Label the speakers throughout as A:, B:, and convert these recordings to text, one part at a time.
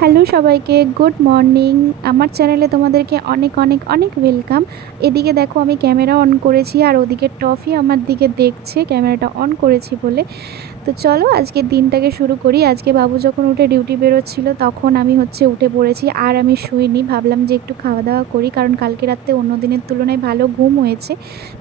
A: Hello সবাইকে, good morning. আমার চ্যানেলে তোমাদেরকে অনেক অনেক অনেক ওয়েলকাম। এদিকে দেখো আমি ক্যামেরা অন করেছি আর ওদিকে টফি আমার দিকে দেখছে, ক্যামেরাটা অন করেছি বলে। তো চলো আজকে দিনটাকে শুরু করি। আজকে বাবু যখন উঠে ডিউটি বেরোচ্ছিল, তখন আমি হচ্ছে উঠে পড়েছি আর আমি শুইনি। ভাবলাম যে একটু খাওয়া দাওয়া করি, কারণ কালকে রাত্রে অন্য দিনের তুলনায় ভালো ঘুম হয়েছে।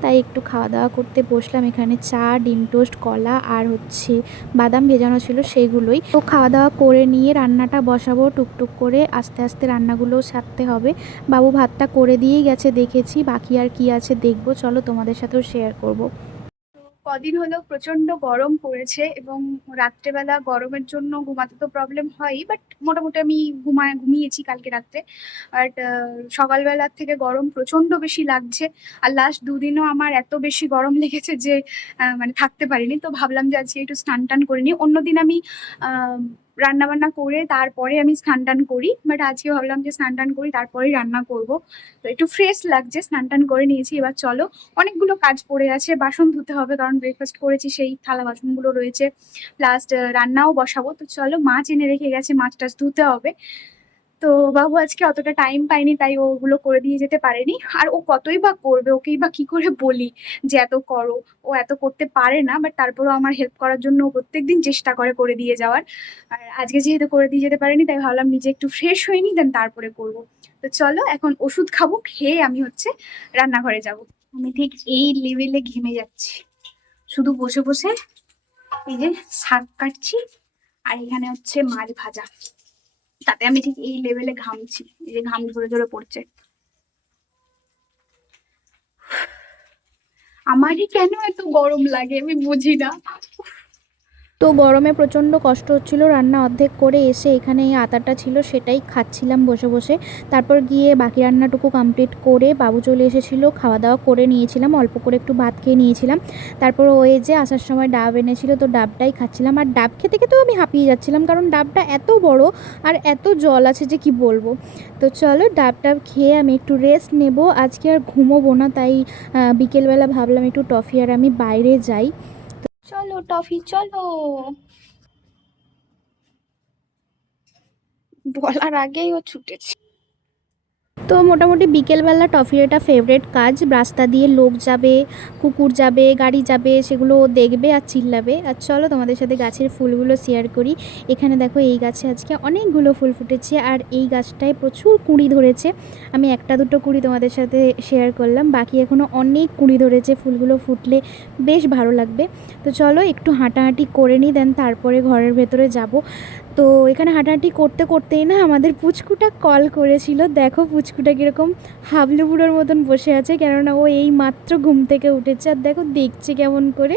A: তাই একটু খাওয়া দাওয়া করতে বসলাম। এখানে চা, ডিম টোস্ট, কলা আর হচ্ছে বাদাম ভেজানো ছিল সেইগুলোই তো খাওয়া দাওয়া করে নিয়ে রান্নাটা বসাবো টুকটুক করে। আস্তে আস্তে রান্নাগুলো সারতে হবে। বাবু ভাতটা করে দিয়েই গেছে, দেখেছি। বাকি আর কি আছে দেখব। চলো তোমাদের সাথেও শেয়ার করব।
B: কদিন হলো প্রচণ্ড গরম পড়েছে এবং রাত্রেবেলা গরমের জন্য ঘুমাতে তো প্রবলেম হয় বাট মোটামুটি আমি ঘুমায়, ঘুমিয়েছি কালকে রাত্রে। বাট সকালবেলার থেকে গরম প্রচণ্ড বেশি লাগছে। আর লাস্ট দুদিনও আমার এত বেশি গরম লেগেছে যে মানে থাকতে পারিনি। তো ভাবলাম যে আজকে একটু স্নান টান করে নিই। অন্যদিন আমি রান্না বান্না করে তারপরে আমি স্নান টান করি বাট আজকে ভাবলাম যে স্নান টান করি, তারপরেই রান্না করব। তো একটু ফ্রেশ লাগছে, স্নান টান করে নিয়েছি, এবার চলো। অনেকগুলো কাজ পড়ে আছে, বাসন ধুতে হবে কারণ ব্রেকফাস্ট করেছি, সেই থালা বাসনগুলো রয়েছে। প্লাস রান্নাও বসাবো, তো চলো মাছ এনে রেখে গেছে, মাছ টাছ ধুতে হবে। তো বাবু আজকে অতটা টাইম পাইনি, তাই ওগুলো করে দিয়ে যেতে পারেনি। আর ও কতই বা করবে, ওকেই বা কি করে বলি যে এত করো, ও এত করতে পারে না বাট তারপরেও আমার হেল্প করার জন্য ও প্রত্যেকদিন চেষ্টা করে করে দিয়ে যাওয়ার। আর আজকে যেহেতু করে দিয়ে যেতে পারেনি, তাই ভাবলাম নিজে একটু ফ্রেশ হয়ে নি দেন তারপরে করব। তো চলো, এখন ওষুধ খাব, খেয়ে আমি হচ্ছে রান্নাঘরে যাব। আমি ঠিক এই লেভেলে ঘেমে যাচ্ছি। শুধু বসে বসে এই যে শাক কাটছি, আর এখানে হচ্ছে মাছ ভাজা। তাতে আমি ঠিক এই লেভেলে ঘামছি, এই যে ঘাম ধরে ধরে পড়ছে। আমারই কেন এত গরম লাগে আমি বুঝি না।
A: তো গরমে প্রচণ্ড কষ্ট হচ্ছিল, রান্না অর্ধেক করে এসে এখানে এই আতাটা ছিল, সেটাই খাচ্ছিলাম বসে বসে। তারপর গিয়ে বাকি রান্নাটুকু কমপ্লিট করে বাবু চলে এসেছিল খাওয়া দাওয়া করে নিয়েছিলাম, অল্প করে একটু ভাত খেয়ে নিয়েছিলাম। তারপর ওই যে আসার সময় ডাব এনেছিল, তো ডাবটাই খাচ্ছিলাম। আর ডাব খেতে খেতেও আমি হাঁপিয়ে যাচ্ছিলাম, কারণ ডাবটা এত বড় আর এত জল আছে যে কি বলব। তো চলো ডাব ডাব খেয়ে আমি একটু রেস্ট নেব, আজকে আর ঘুমোবো না, তাই বিকেলবেলা ভাবলাম একটু টফি আর আমি বাইরে যাই। চলো টফি চলো।
B: বলার আগেই ও ছুটেছে।
A: তো মোটামুটি বিকেলবেলা টফির এটা ফেভারেট কাজ। রাস্তা দিয়ে লোক যাবে, কুকুর যাবে, গাড়ি যাবে, সেগুলো দেখবে আর চিল্লাবে। আর চলো তোমাদের সাথে গাছের ফুলগুলো শেয়ার করি। এখানে দেখো এই গাছে আজকে অনেকগুলো ফুল ফুটেছে আর এই গাছটায় প্রচুর কুঁড়ি ধরেছে। আমি একটা দুটো কুঁড়ি তোমাদের সাথে শেয়ার করলাম। বাকি এখনও অনেক কুঁড়ি ধরেছে, ফুলগুলো ফুটলে বেশ ভালো লাগবে। তো চলো একটু হাঁটাহাঁটি করে নিই দেন তারপরে ঘরের ভেতরে যাব। তো এখানে হাঁটাহাঁটি করতে করতেই না আমাদের পুচকুটা কল করেছিল, দেখো পুচকুটা কীরকম হাবলুবুড়োর মতন বসে আছে, কেননা ও এই মাত্র ঘুম থেকে উঠেছে। আর দেখো, দেখছে কেমন করে।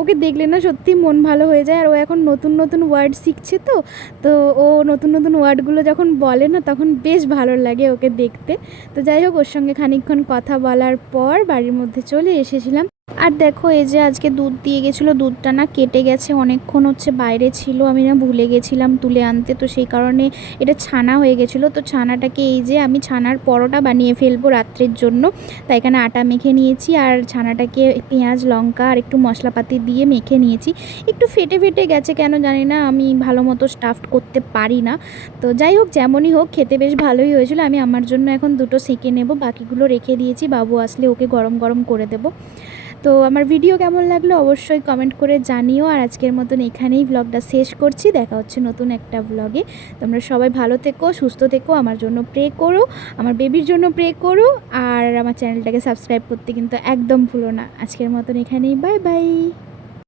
A: ওকে দেখলে না সত্যি মন ভালো হয়ে যায়। আর ও এখন নতুন নতুন ওয়ার্ড শিখছে তো। তো ও নতুন নতুন ওয়ার্ডগুলো যখন বলে না, তখন বেশ ভালো লাগে ওকে দেখতে। তো যাই হোক, ওর সঙ্গে খানিকক্ষণ কথা বলার পর বাড়ির মধ্যে চলে এসেছিলাম। আর দেখো, এই যে আজকে দুধ দিয়ে গেছিল, দুধটা না কেটে গেছে, অনেকক্ষণ হচ্ছে বাইরে ছিল, আমি না ভুলে গেছিলাম তুলে আনতে, তো সেই কারণে এটা ছানা হয়ে গেছিল, তো ছানাটাকে এই যে আমি ছানার পরোটা বানিয়ে ফেলব রাত্রের জন্য, তাই এখানে আটা মেখে নিয়েছি, আর ছানাটাকে পেঁয়াজ, লঙ্কা, আর একটু মশলাপাতি দিয়ে মেখে নিয়েছি, একটু ফেটে ফেটে গেছে কেন জানি না, আমি ভালো মতো স্টাফড করতে পারি না, তো যাই হোক, যেমনই হোক, খেতে বেশ ভালোই হয়েছিল, আমি আমার জন্য এখন দুটো সেঁকে নেব, বাকিগুলো রেখে দিয়েছি, বাবু আসলে ওকে গরম গরম করে দেবো তো আমার ভিডিও কেমন লাগল অবশ্যই কমেন্ট করে জানিও। আর আজকের মতন এখানেই ব্লগটা শেষ করছি। দেখা হচ্ছে নতুন একটা ব্লগে তোমরা সবাই ভালো থেকো, সুস্থ থেকো, আমার জন্য প্রে করো, আমার বেবির জন্য প্রে করো, আর আমার চ্যানেলটাকে সাবস্ক্রাইব করতে কিন্তু একদম ভুলো না। আজকের মতন এখানেই বাই বাই